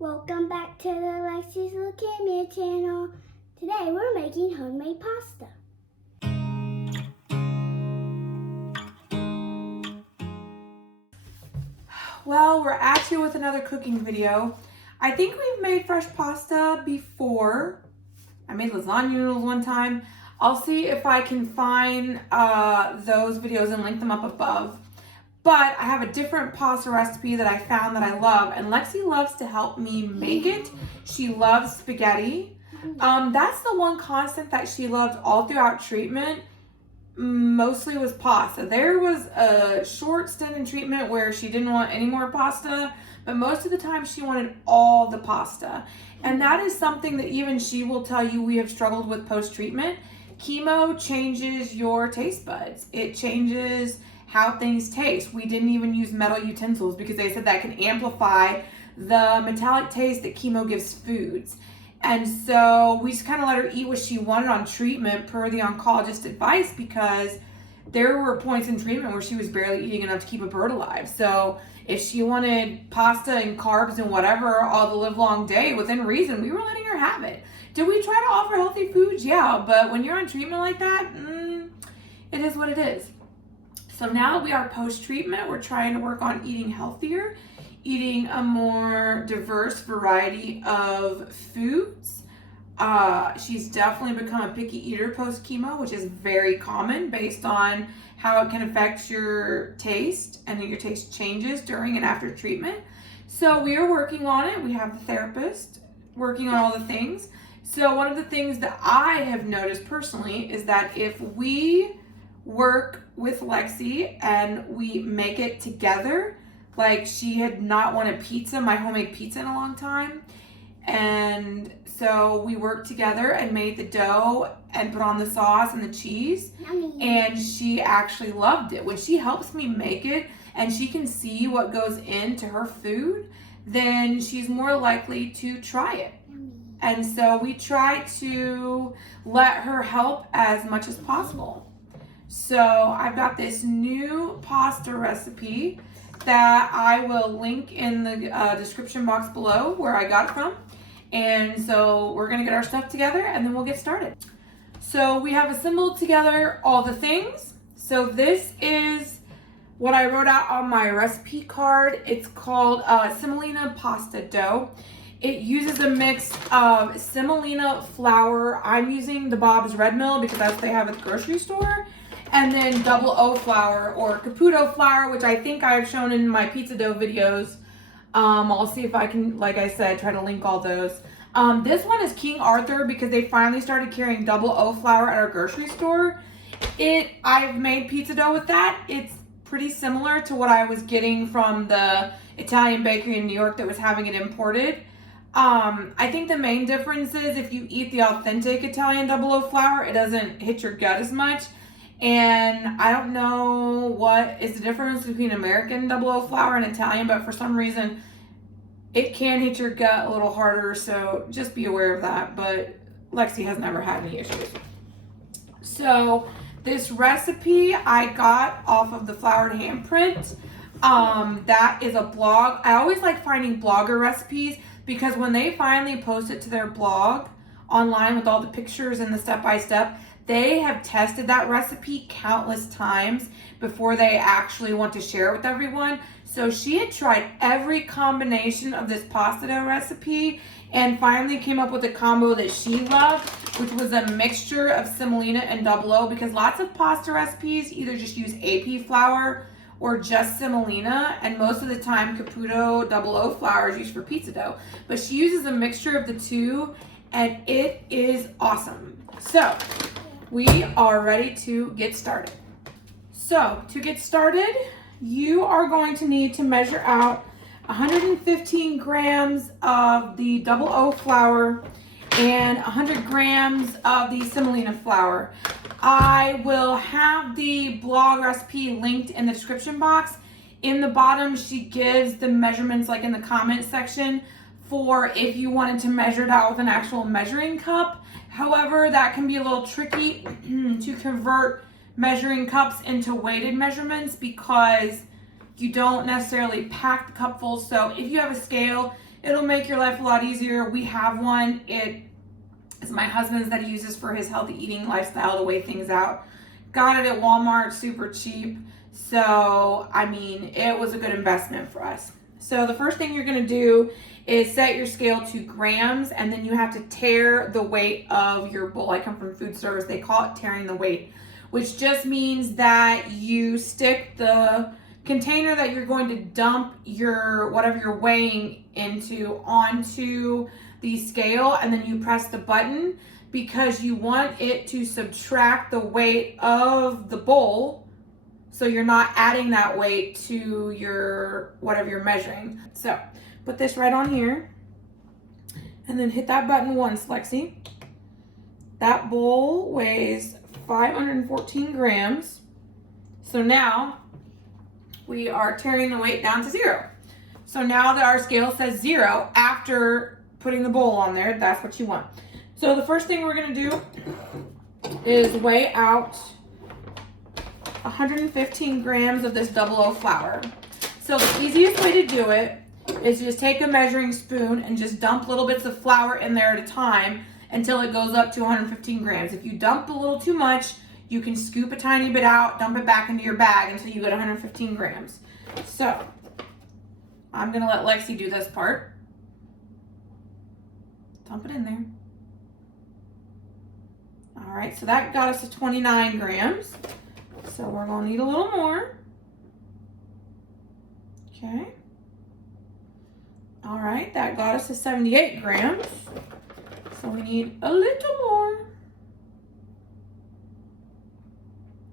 Welcome back to the Lexi's Leukemia channel. Today we're making homemade pasta. Well, we're at you with another cooking video. I think we've made fresh pasta before. I made lasagna noodles one time. I'll see if I can find those videos and link them up above. But I have a different pasta recipe that I found that I love, and Lexi loves to help me make it. She loves spaghetti. That's the one constant that she loved all throughout treatment. Mostly was pasta. There was a short stint in treatment where she didn't want any more pasta, but most of the time she wanted all the pasta. And that is something that even she will tell you we have struggled with post-treatment. Chemo changes your taste buds. It changes how things taste. We didn't even use metal utensils because they said that can amplify the metallic taste that chemo gives foods. And so we just kind of let her eat what she wanted on treatment per the oncologist advice, because there were points in treatment where she was barely eating enough to keep a bird alive. So if she wanted pasta and carbs and whatever all the live long day within reason, we were letting her have it. Did we try to offer healthy foods? Yeah, but when you're on treatment like that, it is what it is. So now that we are post-treatment, we're trying to work on eating healthier, eating a more diverse variety of foods. She's definitely become a picky eater post-chemo, which is very common based on how it can affect your taste and your taste changes during and after treatment. So we are working on it. We have the therapist working on all the things. So one of the things that I have noticed personally is that if we work with Lexi and we make it together, like she had not wanted pizza, my homemade pizza, in a long time. And so we worked together and made the dough and put on the sauce and the cheese. Yummy. And she actually loved it. When she helps me make it and she can see what goes into her food, then she's more likely to try it. Yummy. And so we try to let her help as much as possible. So I've got this new pasta recipe that I will link in the description box below where I got it from. And so we're gonna get our stuff together and then we'll get started. So we have assembled together all the things. So this is what I wrote out on my recipe card. It's called semolina pasta dough. It uses a mix of semolina flour. I'm using the Bob's Red Mill because that's what they have at the grocery store. And then double O flour or Caputo flour, which I think I've shown in my pizza dough videos. I'll see if I can, like I said, try to link all those. This one is King Arthur because they finally started carrying double O flour at our grocery store. I've made pizza dough with that. It's pretty similar to what I was getting from the Italian bakery in New York that was having it imported. I think the main difference is if you eat the authentic Italian double O flour, it doesn't hit your gut as much. And I don't know what is the difference between American double O flour and Italian, but for some reason it can hit your gut a little harder, so just be aware of that. But Lexi has never had any issues. So this recipe I got off of the Flour and Handprint. That is a blog. I always like finding blogger recipes because when they finally post it to their blog online with all the pictures and the step-by-step, they have tested that recipe countless times before they actually want to share it with everyone. So she had tried every combination of this pasta dough recipe and finally came up with a combo that she loved, which was a mixture of semolina and double O, because lots of pasta recipes either just use AP flour or just semolina, and most of the time Caputo double O flour is used for pizza dough. But she uses a mixture of the two and it is awesome. So we are ready to get started. So to get started, you are going to need to measure out 115 grams of the double O flour and 100 grams of the semolina flour. I will have the blog recipe linked in the description box. In the bottom, she gives the measurements, like in the comment section, for if you wanted to measure it out with an actual measuring cup. However, that can be a little tricky to convert measuring cups into weighted measurements because you don't necessarily pack the cupfuls. So if you have a scale, It'll make your life a lot easier. We have one. It is my husband's that he uses for his healthy eating lifestyle to weigh things out. Got it at Walmart, super cheap. So, I mean, it was a good investment for us. So the first thing you're gonna do is set your scale to grams, and then you have to tare the weight of your bowl. I come from food service, they call it tearing the weight, which just means that you stick the container that you're going to dump your, whatever you're weighing into, onto the scale, and then you press the button because you want it to subtract the weight of the bowl, so you're not adding that weight to your, whatever you're measuring. So put this right on here and then hit that button once, Lexi. That bowl weighs 514 grams. So now we are tearing the weight down to 0. So now that our scale says 0 after putting the bowl on there, that's what you want. So the first thing we're gonna do is weigh out 115 grams of this 00 flour. So the easiest way to do it is to just take a measuring spoon and just dump little bits of flour in there at a time until it goes up to 115 grams. If you dump a little too much, you can scoop a tiny bit out, dump it back into your bag until you get 115 grams. So I'm gonna let Lexi do this part. Dump it in there. All right, so that got us to 29 grams. So we're gonna need a little more. Okay. All right, that got us to 78 grams. So we need a little more.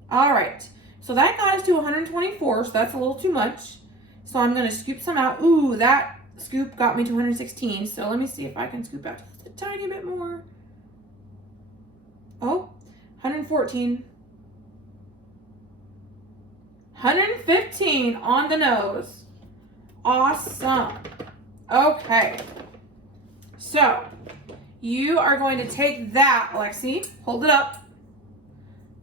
All right, so that got us to 124, so that's a little too much. So I'm gonna scoop some out. Ooh, that scoop got me to 116. So let me see if I can scoop out just a tiny bit more. Oh, 114. 115 on the nose. Awesome. Okay. So you are going to take that, Lexi, hold it up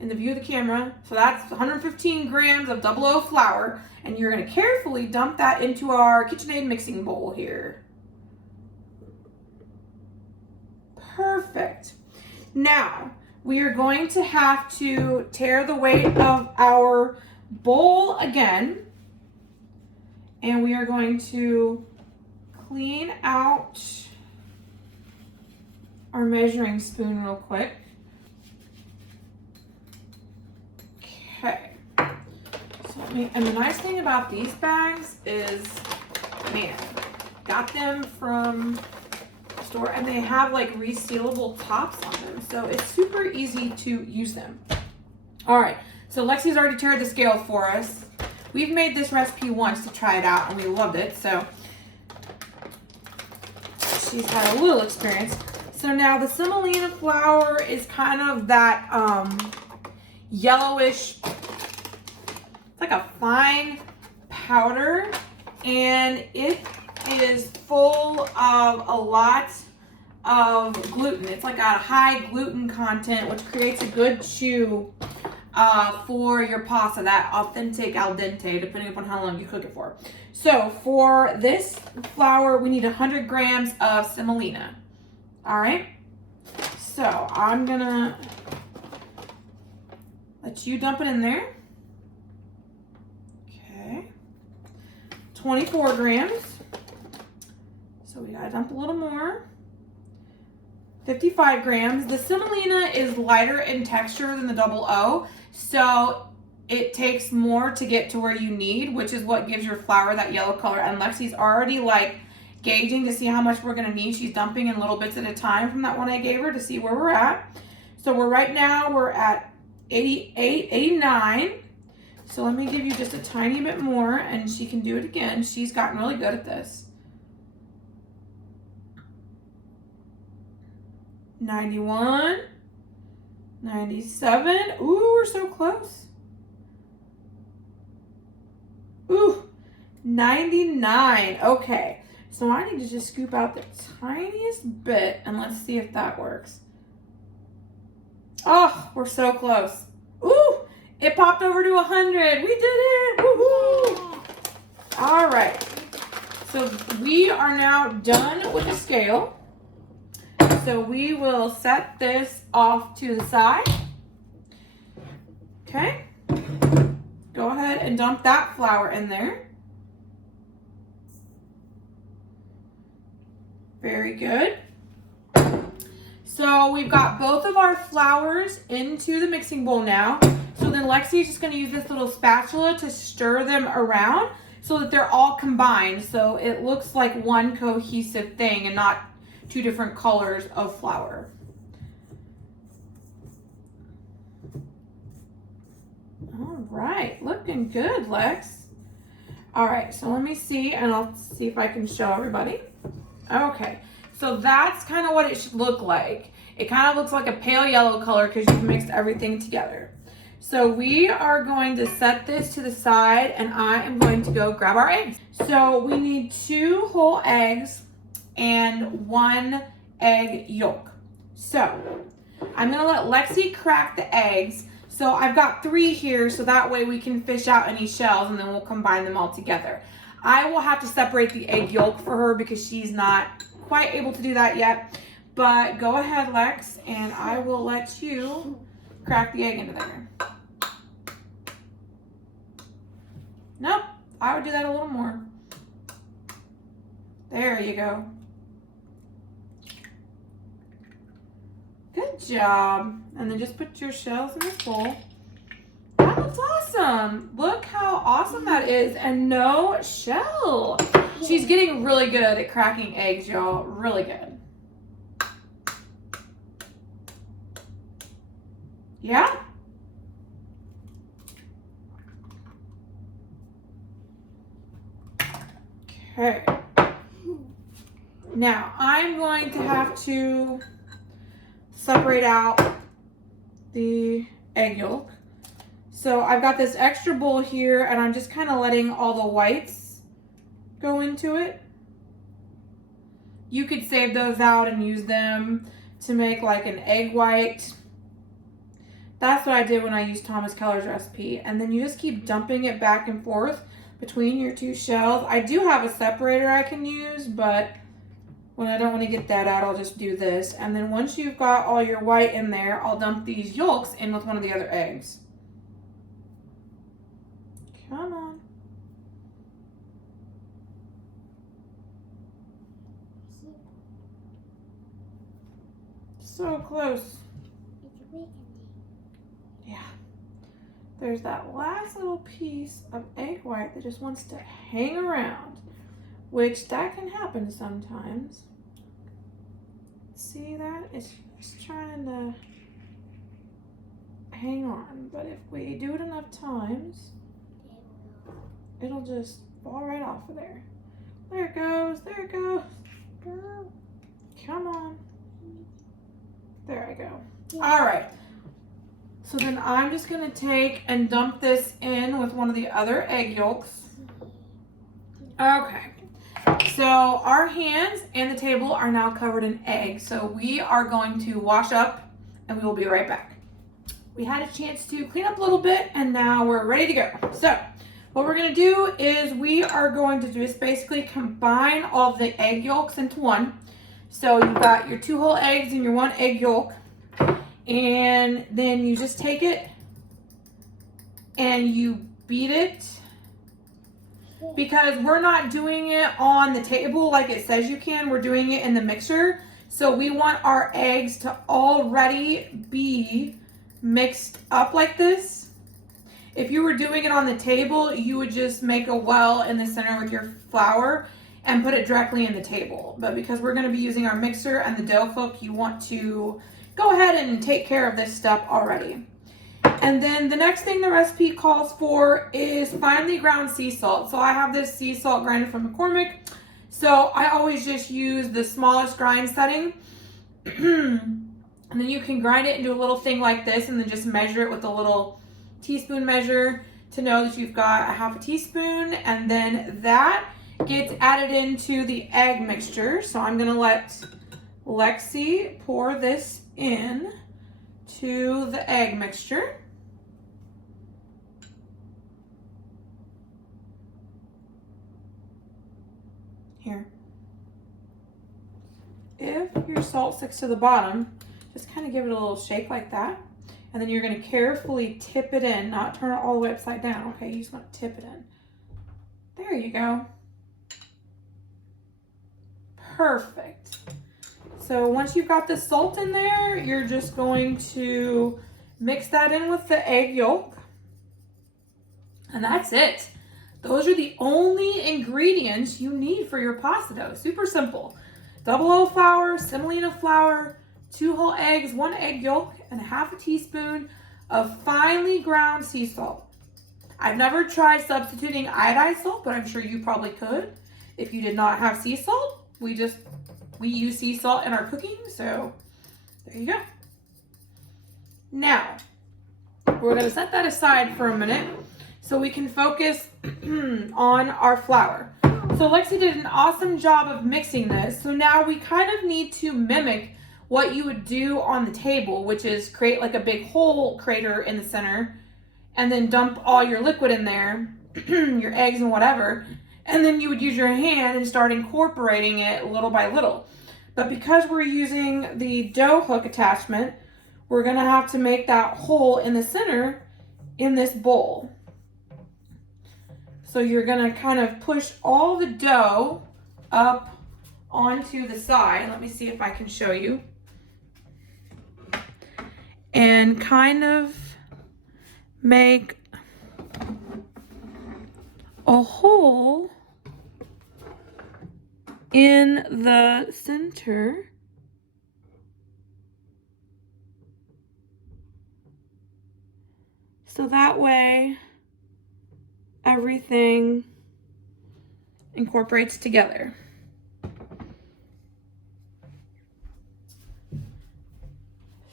in the view of the camera. So that's 115 grams of 00 flour, and you're going to carefully dump that into our KitchenAid mixing bowl here. Perfect. Now we are going to have to tare the weight of our bowl again, and we are going to clean out our measuring spoon real quick. Okay. So and the nice thing about these bags is, man, got them from the store, and they have like resealable tops on them, so it's super easy to use them. All right. So Lexi's already tiered the scale for us. We've made this recipe once to try it out, and we loved it. So she's had a little experience. So now the semolina flour is kind of that yellowish, it's like a fine powder, and it is full of a lot of gluten. It's like a high gluten content, which creates a good chew for your pasta, that authentic al dente, depending upon how long you cook it for. So for this flour, we need 100 grams of semolina. All right. So I'm gonna let you dump it in there. Okay. 24 grams. So we gotta dump a little more. 55 grams. The semolina is lighter in texture than the 00, so it takes more to get to where you need, which is what gives your flour that yellow color. And Lexi's already like gauging to see how much we're gonna need. She's dumping in little bits at a time from that one I gave her to see where we're at. So we're at 88, 89. So let me give you just a tiny bit more, and she can do it again. She's gotten really good at this. 91, 97. Ooh, we're so close. Ooh, 99. Okay, so I need to just scoop out the tiniest bit, and let's see if that works. Oh, we're so close. Ooh, it popped over to 100. We did it. Woohoo! All right. So we are now done with the scale. So we will set this off to the side. Okay. Go ahead and dump that flour in there. Very good. So we've got both of our flours into the mixing bowl now. So then Lexi is just going to use this little spatula to stir them around so that they're all combined. So it looks like one cohesive thing and not two different colors of flour. All right, looking good, Lex. All right, so let me see, and I'll see if I can show everybody. Okay, so that's kind of what it should look like. It kind of looks like a pale yellow color because you've mixed everything together. So we are going to set this to the side, and I am going to go grab our eggs. So we need 2 whole eggs and 1 egg yolk. So I'm gonna let Lexi crack the eggs. So I've got 3 here, so that way we can fish out any shells and then we'll combine them all together. I will have to separate the egg yolk for her because she's not quite able to do that yet. But go ahead, Lex, and I will let you crack the egg into there. Nope, I would do that a little more. There you go. Good job. And then just put your shells in this bowl. That looks awesome. Look how awesome that is. And no shell. She's getting really good at cracking eggs, y'all. Really good. Yeah? Okay. Now, I'm going to have to separate out the egg yolk. So I've got this extra bowl here, and I'm just kind of letting all the whites go into it. You could save those out and use them to make like an egg white. That's what I did when I used Thomas Keller's recipe. And then you just keep dumping it back and forth between your 2 shells. I do have a separator I can use, but when I don't want to get that out, I'll just do this. And then once you've got all your white in there, I'll dump these yolks in with one of the other eggs. Come on. So close. Yeah. There's that last little piece of egg white that just wants to hang around, which that can happen sometimes. See that? It's just trying to hang on, but if we do it enough times, it'll just fall right off of there. There it goes, there it goes. Go. Come on. There I go. All right. So then I'm just gonna take and dump this in with one of the other egg yolks. Okay. So our hands and the table are now covered in egg. So we are going to wash up and we will be right back. We had a chance to clean up a little bit and now we're ready to go. So what we're gonna do is we are going to just basically combine all the egg yolks into one. So you've got your 2 whole eggs and your 1 egg yolk. And then you just take it and you beat it, because we're not doing it on the table like it says you can. We're doing it in the mixer. So we want our eggs to already be mixed up like this. If you were doing it on the table, you would just make a well in the center with your flour and put it directly in the table. But because we're going to be using our mixer and the dough cook, you want to go ahead and take care of this step already. And then the next thing the recipe calls for is finely ground sea salt. So I have this sea salt grinder from McCormick. So I always just use the smallest grind setting. And then you can grind it into a little thing like this and then just measure it with a little teaspoon measure to know that you've got a half a teaspoon. And then that gets added into the egg mixture. So I'm gonna let Lexi pour this in to the egg mixture. if your salt sticks to the bottom, just kind of give it a little shake like that. And then you're going to carefully tip it in, not turn it all the way upside down, okay? You just want to tip it in. There you go. Perfect. So once you've got the salt in there, you're just going to mix that in with the egg yolk. And that's it. Those are the only ingredients you need for your pasta dough. Super simple. Double O flour, semolina flour, 2 whole eggs, 1 egg yolk, and 1/2 teaspoon of finely ground sea salt. I've never tried substituting iodized salt, but I'm sure you probably could. If you did not have sea salt, we use sea salt in our cooking, so there you go. Now, we're gonna set that aside for a minute so we can focus on our flour. So Lexi did an awesome job of mixing this. So now we kind of need to mimic what you would do on the table, which is create like a big hole crater in the center and then dump all your liquid in there, your eggs and whatever. And then you would use your hand and start incorporating it little by little. But because we're using the dough hook attachment, we're gonna have to make that hole in the center in this bowl. So you're gonna kind of push all the dough up onto the side. Let me see if I can show you. And kind of make a hole in the center. So that way everything incorporates together.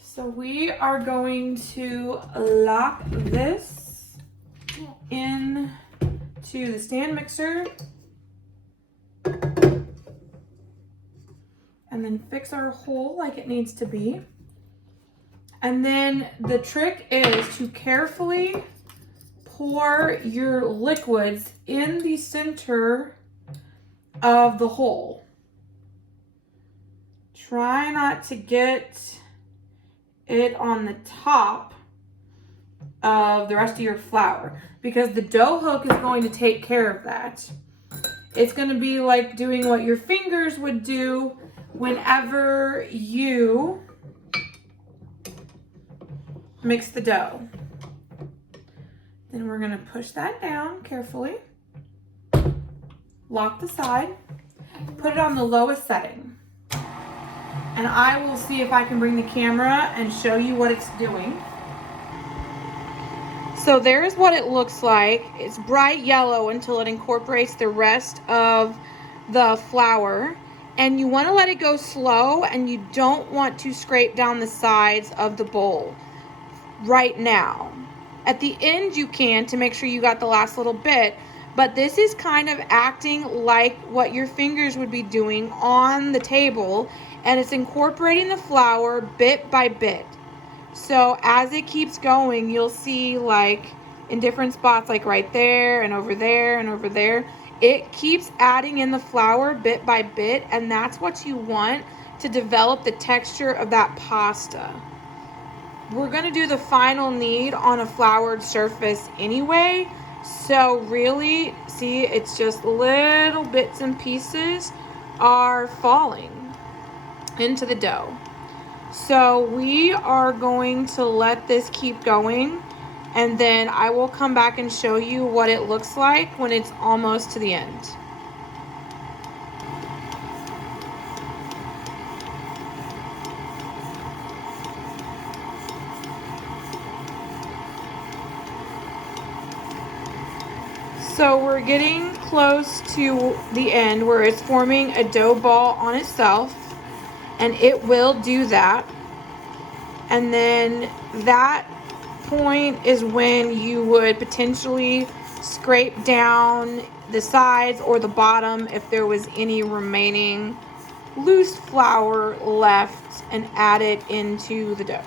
So we are going to lock this in to the stand mixer and then fix our hole like it needs to be. And then the trick is to carefully pour your liquids in the center of the hole. Try not to get it on the top of the rest of your flour because the dough hook is going to take care of that. It's going to be like doing what your fingers would do whenever you mix the dough. Then we're going to push that down carefully, lock the side, put it on the lowest setting. And I will see if I can bring the camera and show you what it's doing. So there's what it looks like. It's bright yellow until it incorporates the rest of the flour. And you want to let it go slow, and you don't want to scrape down the sides of the bowl right now. At the end you can to make sure you got the last little bit, but this is kind of acting like what your fingers would be doing on the table, and it's incorporating the flour bit by bit. So as it keeps going, you'll see like in different spots, like right there and over there and over there, it keeps adding in the flour bit by bit, and that's what you want to develop the texture of that pasta. We're going to do the final knead on a floured surface anyway, so really, see, it's just little bits and pieces are falling into the dough. So we are going to let this keep going, and then I will come back and show you what it looks like when it's almost to the end. So we're getting close to the end where it's forming a dough ball on itself, and it will do that. And then that point is when you would potentially scrape down the sides or the bottom if there was any remaining loose flour left, and add it into the dough.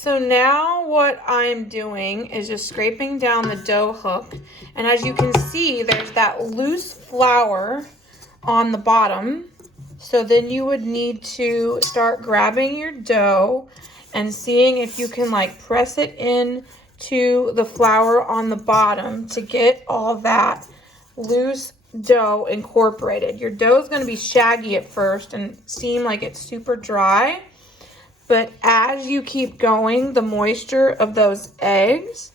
So now what I'm doing is just scraping down the dough hook. And as you can see, there's that loose flour on the bottom. So then you would need to start grabbing your dough and seeing if you can like press it in to the flour on the bottom to get all that loose dough incorporated. Your dough is going to be shaggy at first and seem like it's super dry. But as you keep going, the moisture of those eggs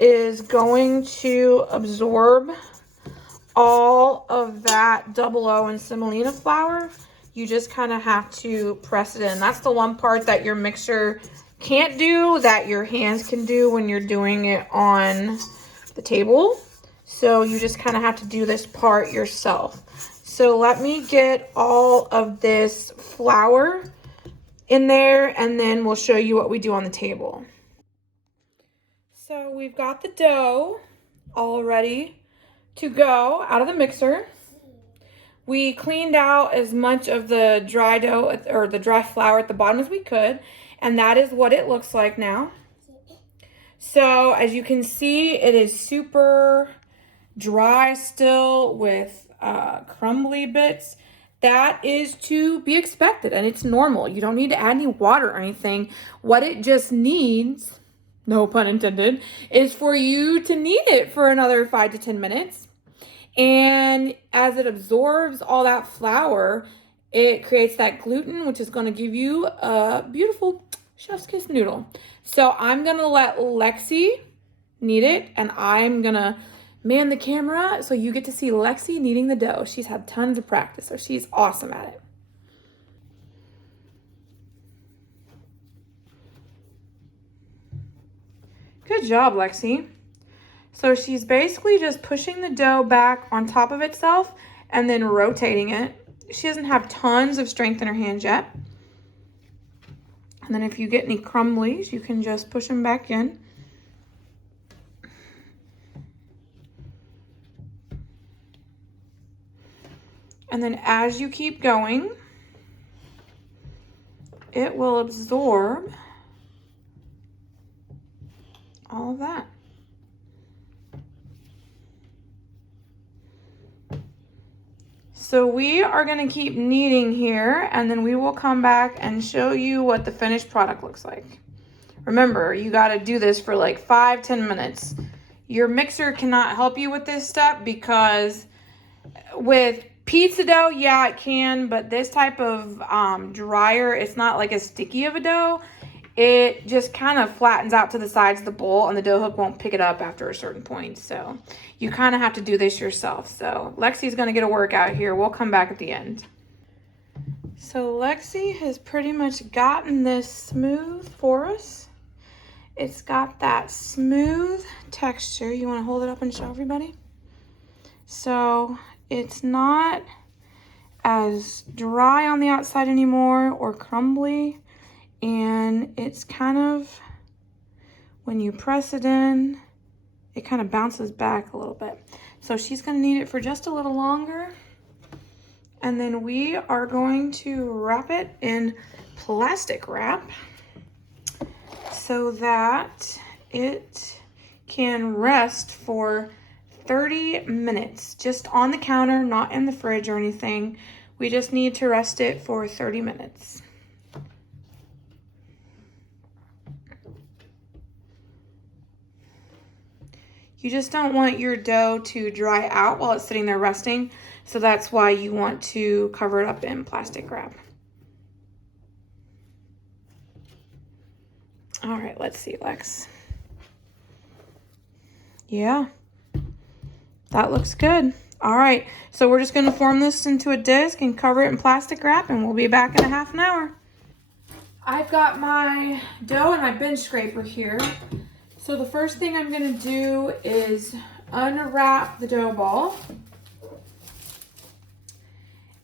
is going to absorb all of that double O and semolina flour. You just kind of have to press it in. That's the one part that your mixer can't do that your hands can do when you're doing it on the table. So you just kind of have to do this part yourself. So let me get all of this flour in there, and then we'll show you what we do on the table. So we've got the dough all ready to go out of the mixer. We cleaned out as much of the dry dough or the dry flour at the bottom as we could, and that is what it looks like now. So as you can see, it is super dry still with crumbly bits. That is to be expected, and it's normal. You don't need to add any water or anything. What it just needs, no pun intended, is for you to knead it for another 5 to 10 minutes. And as it absorbs all that flour, it creates that gluten, which is going to give you a beautiful chef's kiss noodle. So I'm going to let Lexi knead it, and I'm going to man the camera so you get to see Lexi kneading the dough. She's had tons of practice, so she's awesome at it. Good job, Lexi. So she's basically just pushing the dough back on top of itself and then rotating it. She doesn't have tons of strength in her hands yet. And then if you get any crumblies, you can just push them back in. And then as you keep going, it will absorb all of that. So we are going to keep kneading here, and then we will come back and show you what the finished product looks like. Remember, you got to do this for like 5-10 minutes. Your mixer cannot help you with this step because with pizza dough, yeah, it can, but this type of dryer, it's not like as sticky of a dough. It just kind of flattens out to the sides of the bowl, and the dough hook won't pick it up after a certain point. So you kind of have to do this yourself. So Lexi's going to get a workout here. We'll come back at the end. So Lexi has pretty much gotten this smooth for us. It's got that smooth texture. You want to hold it up and show everybody? So it's not as dry on the outside anymore or crumbly. And it's kind of, when you press it in, it kind of bounces back a little bit. So she's going to knead it for just a little longer. And then we are going to wrap it in plastic wrap so that it can rest for 30 minutes, just on the counter, not in the fridge or anything. We just need to rest it for 30 minutes. You just don't want your dough to dry out while it's sitting there resting, so that's why you want to cover it up in plastic wrap. All right, let's see, Lex. Yeah, that looks good. All right, so we're just gonna form this into a disc and cover it in plastic wrap, and we'll be back in a half an hour. I've got my dough and my bench scraper here. So the first thing I'm going to do is unwrap the dough ball.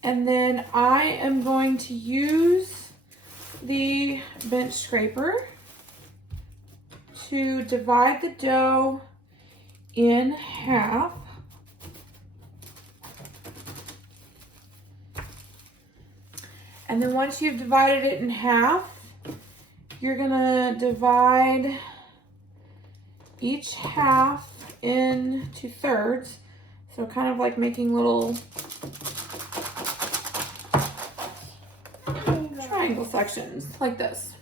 And then I am going to use the bench scraper to divide the dough in half. And then once you've divided it in half, you're gonna divide each half into thirds. So kind of like making little triangle sections like this.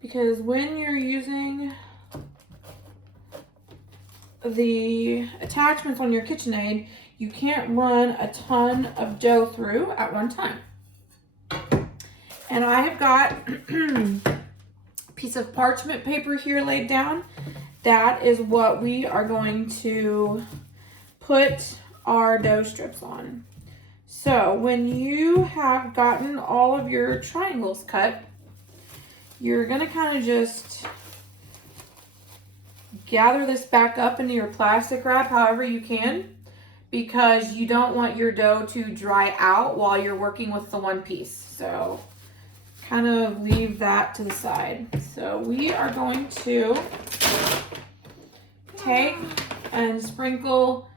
Because when you're using the attachments on your KitchenAid, you can't run a ton of dough through at one time. And I have got a piece of parchment paper here laid down. That is what we are going to put our dough strips on. So when you have gotten all of your triangles cut, you're gonna kind of just gather this back up into your plastic wrap however you can, because you don't want your dough to dry out while you're working with the one piece. So kind of leave that to the side. So we are going to take and sprinkle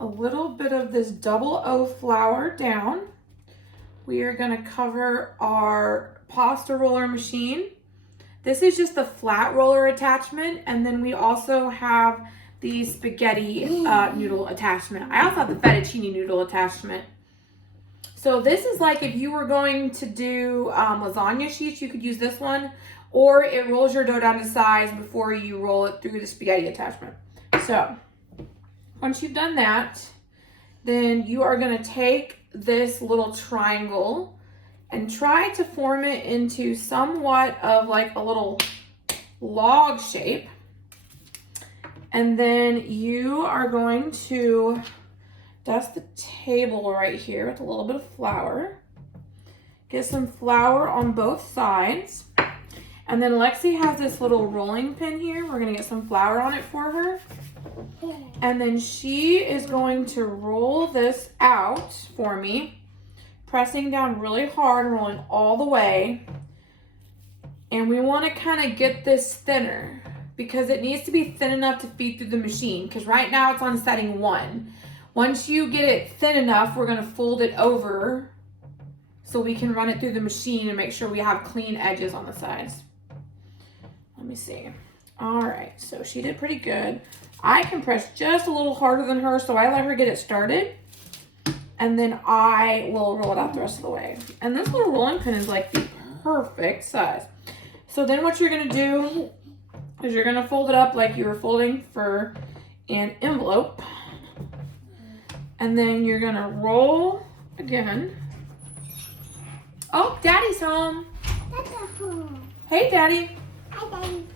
a little bit of this double O flour down. We are going to cover our pasta roller machine. This is just the flat roller attachment, and then we also have the spaghetti noodle attachment. I also have the fettuccine noodle attachment. So this is like if you were going to do lasagna sheets, you could use this one, or it rolls your dough down to size before you roll it through the spaghetti attachment. So once you've done that, then you are going to take this little triangle and try to form it into somewhat of like a little log shape. And then you are going to dust the table right here with a little bit of flour. Get some flour on both sides. And then Lexi has this little rolling pin here. We're gonna get some flour on it for her. And then she is going to roll this out for me, pressing down really hard and rolling all the way. And we want to kind of get this thinner because it needs to be thin enough to feed through the machine, because right now it's on setting 1. Once you get it thin enough, we're going to fold it over so we can run it through the machine and make sure we have clean edges on the sides. Let me see. All right, so she did pretty good. I can press just a little harder than her, so I let her get it started, and then I will roll it out the rest of the way. And this little rolling pin is like the perfect size. So then what you're gonna do is you're gonna fold it up like you were folding for an envelope, and then you're gonna roll again. Oh, Daddy's home. That's a home. Hey, Daddy. Hi, Daddy.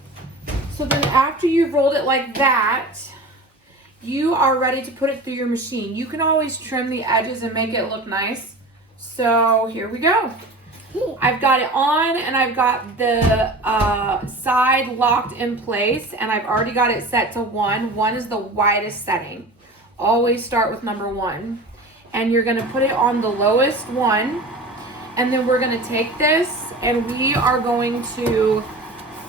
So then after you've rolled it like that, you are ready to put it through your machine. You can always trim the edges and make it look nice. So here we go. I've got it on, and I've got the side locked in place, and I've already got it set to 1. 1 is the widest setting. Always start with number 1. And you're gonna put it on the lowest one, and then we're gonna take this and we are going to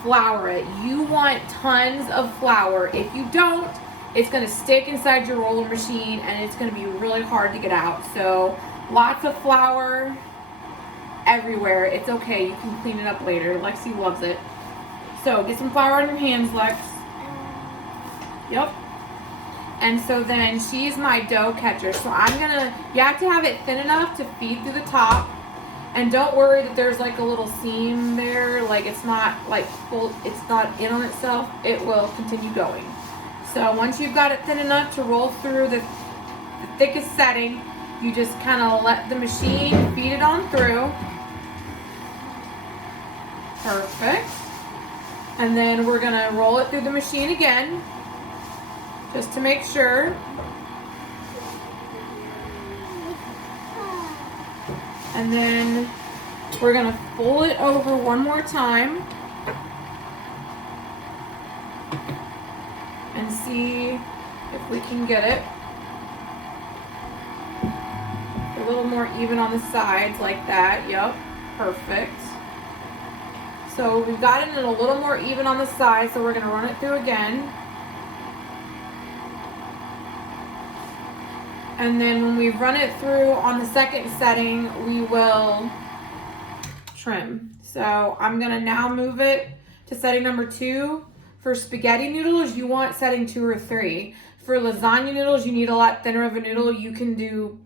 flour it. You want tons of flour. If you don't, it's gonna stick inside your roller machine and it's gonna be really hard to get out. So lots of flour everywhere. It's okay, you can clean it up later. Lexi loves it. So get some flour on your hands, Lex. Yep. And so then she's my dough catcher. So you have to have it thin enough to feed through the top. And don't worry that there's like a little seam there, like it's not like full, it's not in on itself. It will continue going. So once you've got it thin enough to roll through the thickest setting, you just kind of let the machine feed it on through. Perfect. And then we're gonna roll it through the machine again, just to make sure. And then we're gonna fold it over one more time and see if we can get it a little more even on the sides like that. Yep, perfect. So we've got it in a little more even on the sides, so we're gonna run it through again. And then when we run it through on the second setting, we will trim. So I'm gonna now move it to setting number 2. For spaghetti noodles, you want setting 2 or 3. For lasagna noodles, you need a lot thinner of a noodle. You can do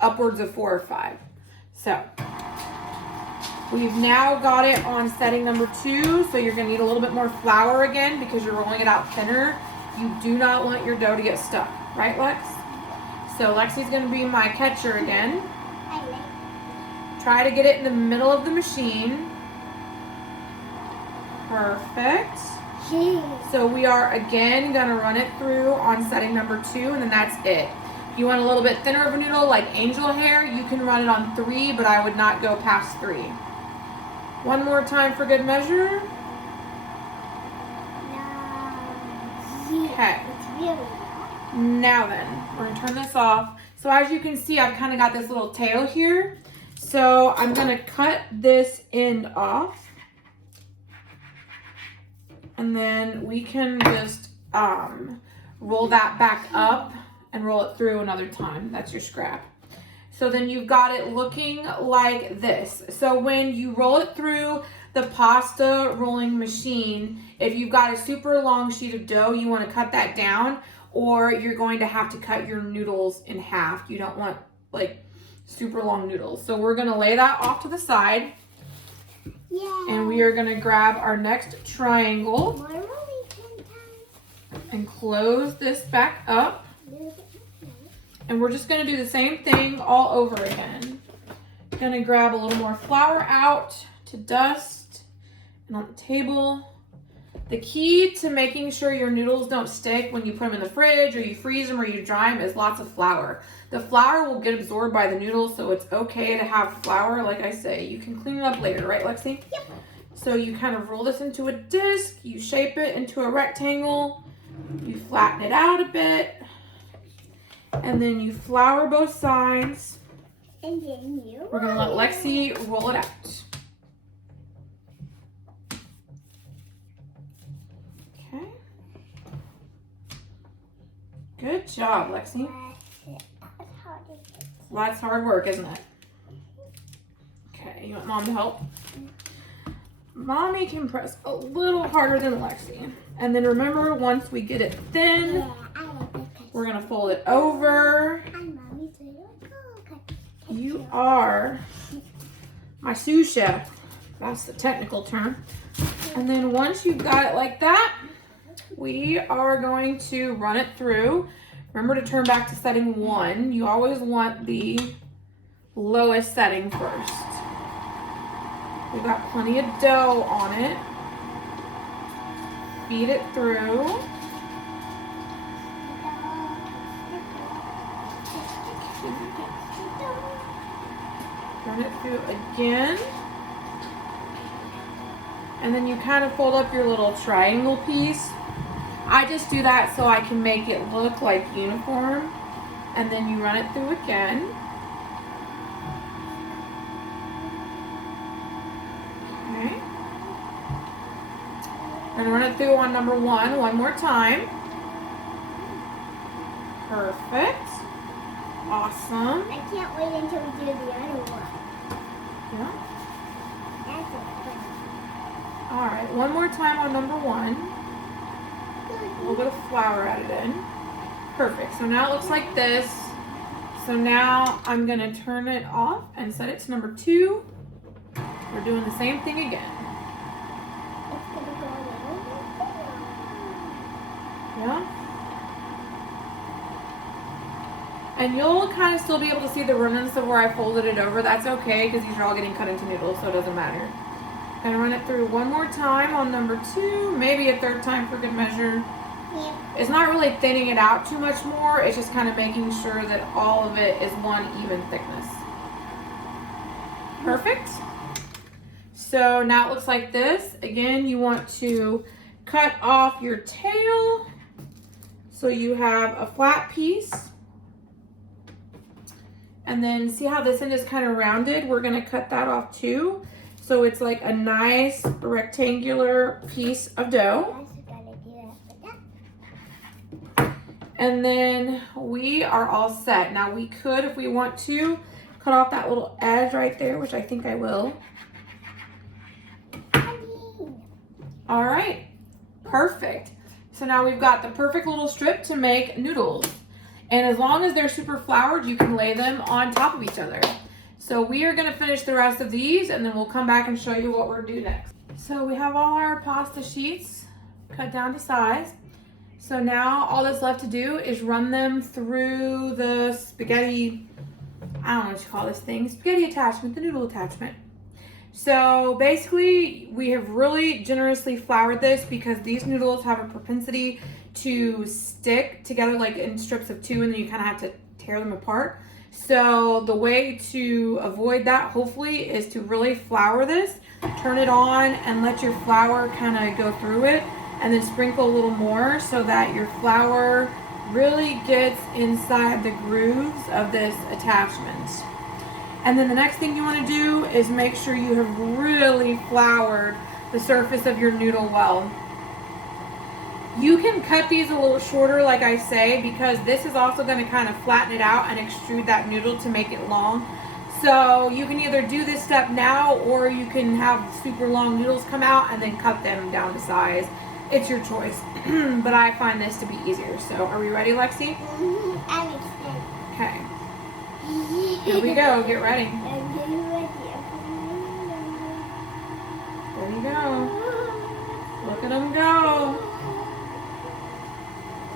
upwards of 4 or 5. So we've now got it on setting number 2. So you're gonna need a little bit more flour again because you're rolling it out thinner. You do not want your dough to get stuck, right, Lex? So Lexi's gonna be my catcher again. Try to get it in the middle of the machine. Perfect. So we are again gonna run it through on setting number 2, and then that's it. If you want a little bit thinner of a noodle like angel hair, you can run it on 3, but I would not go past 3. One more time for good measure. Okay. Now then, we're gonna turn this off. So as you can see, I've kind of got this little tail here. So I'm gonna cut this end off. And then we can just roll that back up and roll it through another time. That's your scrap. So then you've got it looking like this. So when you roll it through the pasta rolling machine, if you've got a super long sheet of dough, you want to cut that down, or you're going to have to cut your noodles in half. You don't want like super long noodles. So we're going to lay that off to the side. Yeah. And we are gonna grab our next triangle and close this back up. And we're just gonna do the same thing all over again. Gonna grab a little more flour out to dust and on the table. The key to making sure your noodles don't stick when you put them in the fridge or you freeze them or you dry them is lots of flour. The flour will get absorbed by the noodles, so it's okay to have flour. Like I say, you can clean it up later, right, Lexi? Yep. So you kind of roll this into a disc, you shape it into a rectangle, you flatten it out a bit, and then you flour both sides. And then We're gonna let Lexi roll it out. Okay. Good job, Lexi. Well, that's hard work, isn't it? Okay, you want Mom to help? Mommy can press a little harder than Lexi. And then remember, once we get it thin, we're gonna fold it over. You are my sous chef. That's the technical term. And then once you've got it like that, we are going to run it through. Remember to turn back to setting 1. You always want the lowest setting first. We've got plenty of dough on it. Feed it through. Run it through again. And then you kind of fold up your little triangle piece. I just do that so I can make it look like uniform. And then you run it through again. Okay. And run it through on number 1 one more time. Perfect. Awesome. I can't wait until we do the other one. Yeah. That's it. All right, one more time on number 1. A little bit of flour added in. Perfect. So now it looks like this. So now I'm going to turn it off and set it to number 2. We're doing the same thing again. It's gonna go a little bit. Yeah. And you'll kind of still be able to see the remnants of where I folded it over. That's okay because these are all getting cut into noodles, so it doesn't matter. Gonna run it through one more time on number 2, maybe a third time for good measure. Yep. It's not really thinning it out too much more. It's just kind of making sure that all of it is one even thickness. Perfect. So now it looks like this. Again, you want to cut off your tail so you have a flat piece. And then see how this end is kind of rounded? We're gonna cut that off too. So it's like a nice rectangular piece of dough. And then we are all set. Now we could, if we want to, cut off that little edge right there, which I think I will. All right, perfect. So now we've got the perfect little strip to make noodles. And as long as they're super floured, you can lay them on top of each other. So we are gonna finish the rest of these and then we'll come back and show you what we're doing next. So we have all our pasta sheets cut down to size. So now all that's left to do is run them through the spaghetti, I don't know what you call this thing, spaghetti attachment, the noodle attachment. So basically we have really generously floured this because these noodles have a propensity to stick together like in strips of 2 and then you kind of have to tear them apart. So the way to avoid that hopefully is to really flour this, turn it on and let your flour kind of go through it and then sprinkle a little more so that your flour really gets inside the grooves of this attachment. And then the next thing you want to do is make sure you have really floured the surface of your noodle well. You can cut these a little shorter like I say because this is also going to kind of flatten it out and extrude that noodle to make it long. So you can either do this step now or you can have super long noodles come out and then cut them down to size. It's your choice, but I find this to be easier. So are we ready, Lexi? I'm excited. Okay. Here we go. Get ready. There you go. Look at them go.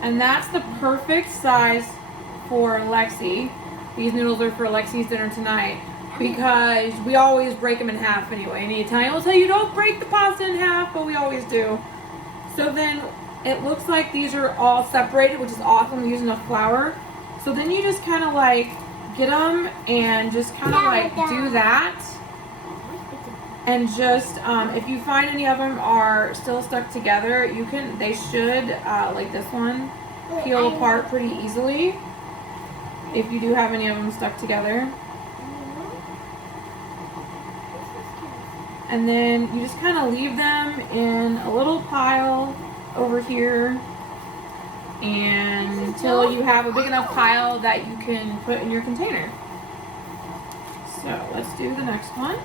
And that's the perfect size for Lexi. These noodles are for Lexi's dinner tonight because we always break them in half anyway. And Italian will tell you don't break the pasta in half, but we always do. So then it looks like these are all separated, which is awesome. We use enough flour. So then you just kind of like get them and just kind of like do that. And just, if you find any of them are still stuck together, they should, like this one, peel apart pretty easily. If you do have any of them stuck together. And then you just kind of leave them in a little pile over here and until you have a big enough pile that you can put in your container. So let's do the next one.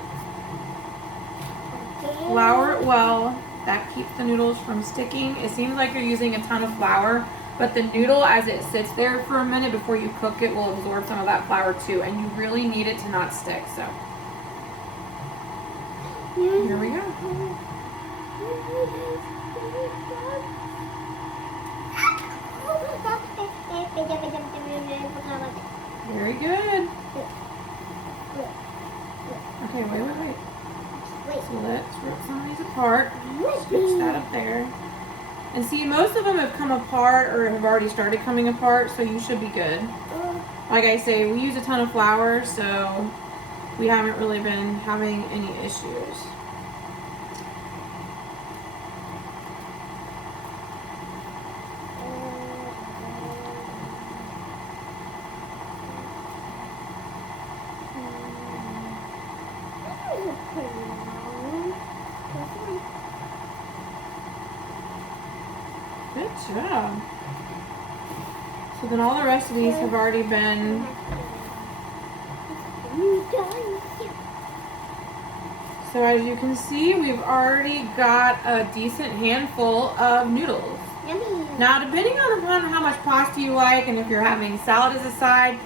Flour it well. That keeps the noodles from sticking. It seems like you're using a ton of flour, but the noodle as it sits there for a minute before you cook it will absorb some of that flour too, and you really need it to not stick. So here we go. Very good. Okay, wait. So let's rip some of these apart. Switch that up there. And see, most of them have come apart or have already started coming apart, so you should be good. Like I say, we use a ton of flour, so we haven't really been having any issues. Good job. So then all the rest of these have already been so as you can see, we've already got a decent handful of noodles. Yummy. Now, depending on how much pasta you like and if you're having salad as a side,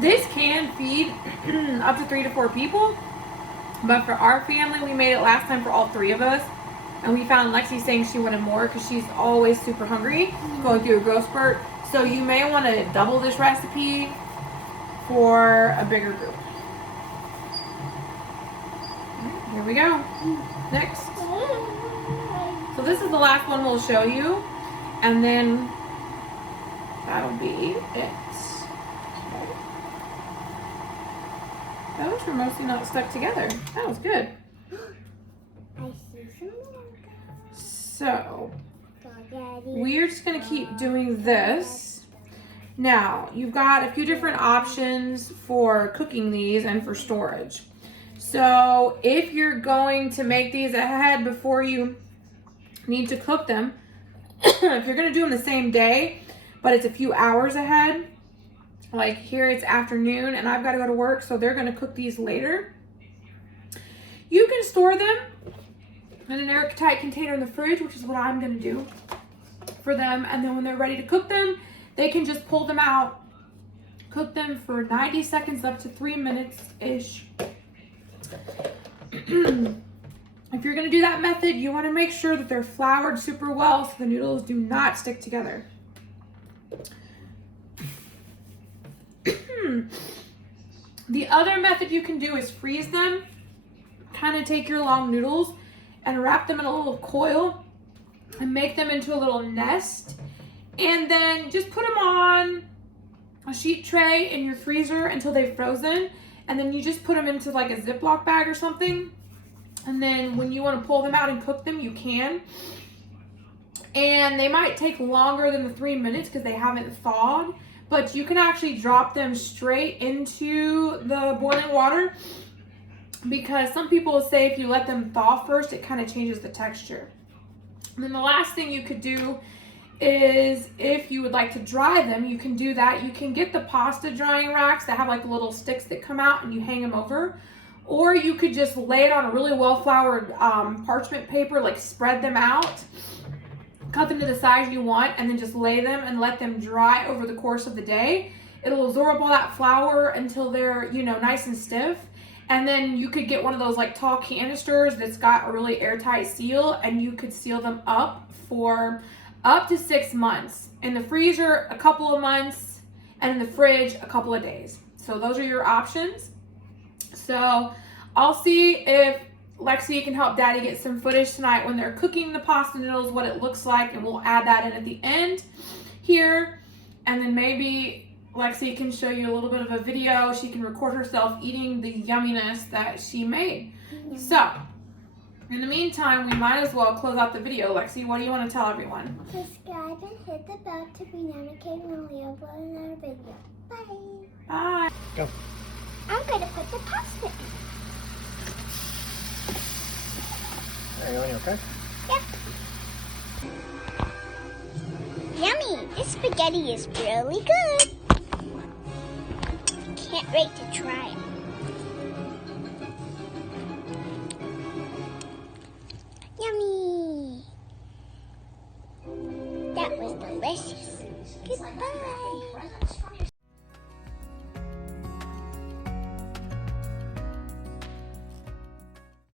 this can feed up to 3 to 4 people. But for our family, we made it last time for all 3 of us. And we found Lexi saying she wanted more because she's always super hungry, going through a growth spurt. So you may want to double this recipe for a bigger group. Here we go. Next. So this is the last one we'll show you. And then that'll be it. Okay. Those were mostly not stuck together. That was good. I see some more. So we're just going to keep doing this. Now, you've got a few different options for cooking these and for storage. So if you're going to make these ahead before you need to cook them, if you're going to do them the same day, but it's a few hours ahead, like here it's afternoon and I've got to go to work, so they're going to cook these later. You can store them in an airtight container in the fridge, which is what I'm gonna do for them. And then when they're ready to cook them, they can just pull them out, cook them for 90 seconds up to 3 minutes-ish. If you're gonna do that method, you wanna make sure that they're floured super well so the noodles do not stick together. The other method you can do is freeze them. Kind of take your long noodles and wrap them in a little coil and make them into a little nest. And then just put them on a sheet tray in your freezer until they've frozen. And then you just put them into like a Ziploc bag or something. And then when you want to pull them out and cook them, you can. And they might take longer than the 3 minutes because they haven't thawed. But you can actually drop them straight into the boiling water, because some people say if you let them thaw first, it kind of changes the texture. And then the last thing you could do is, if you would like to dry them, you can do that. You can get the pasta drying racks that have like little sticks that come out and you hang them over. Or you could just lay it on a really well-floured parchment paper, like spread them out, cut them to the size you want, and then just lay them and let them dry over the course of the day. It'll absorb all that flour until they're, you know, nice and stiff. And then you could get one of those like tall canisters that's got a really airtight seal, and you could seal them up for up to 6 months. In the freezer, a couple of months, and in the fridge, a couple of days. So those are your options. So I'll see if Lexi can help Daddy get some footage tonight when they're cooking the pasta noodles, what it looks like, and we'll add that in at the end here. And then maybe Lexi can show you a little bit of a video. She can record herself eating the yumminess that she made. So, in the meantime, we might as well close out the video. Lexi, what do you want to tell everyone? Subscribe and hit the bell to be notified when we upload another video. Bye. Bye. Go. I'm going to put the pasta in. Are you okay? Yep. Yummy! This spaghetti is really good. Can't wait to try it. Yummy! That was delicious. Goodbye.